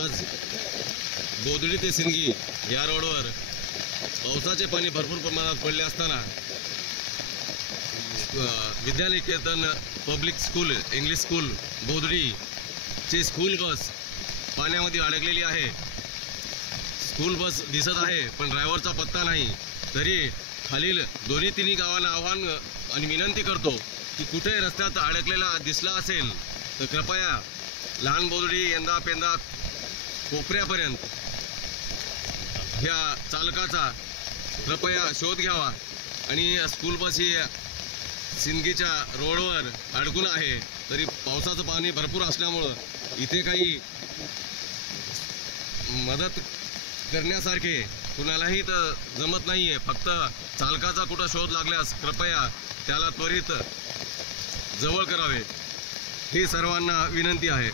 आज बोदडी ते सिंदगी या रोडवर पावसाचे पाणी भरपूर प्रमाणात पडले असताना Vidyaniketan public school English school बोदडीची स्कूल बस पाण्यामध्ये अडकलेली आहे। स्कूल बस दिसत आहे पण ड्रायव्हरचा पत्ता नाही। तरी खालील दोन्ही तिन्ही गावांना आव्हान आणि विनंती करतो की कुठे रस्त्यात अडकलेला दिसला असेल तर कृपया लहान बोदडी यंदा पेंदा कोपऱ्यापर्यंत ह्या चालकाचा कृपया शोध घ्यावा। आणि स्कूल बस ही सिंदगीच्या रोडवर अडकून आहे। तरी पावसाचं पाणी भरपूर असल्यामुळं इथे काही मदत करण्यासारखे कुणालाही तर जमत नाही आहे। फक्त चालकाचा कुठं शोध लागल्यास कृपया त्याला त्वरित जवळ करावे ही सर्वांना विनंती आहे।